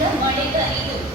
ಕಾಯಲು ಹೋಗಿ ಬರದಿಂದ ಮಳೆಗರಿದು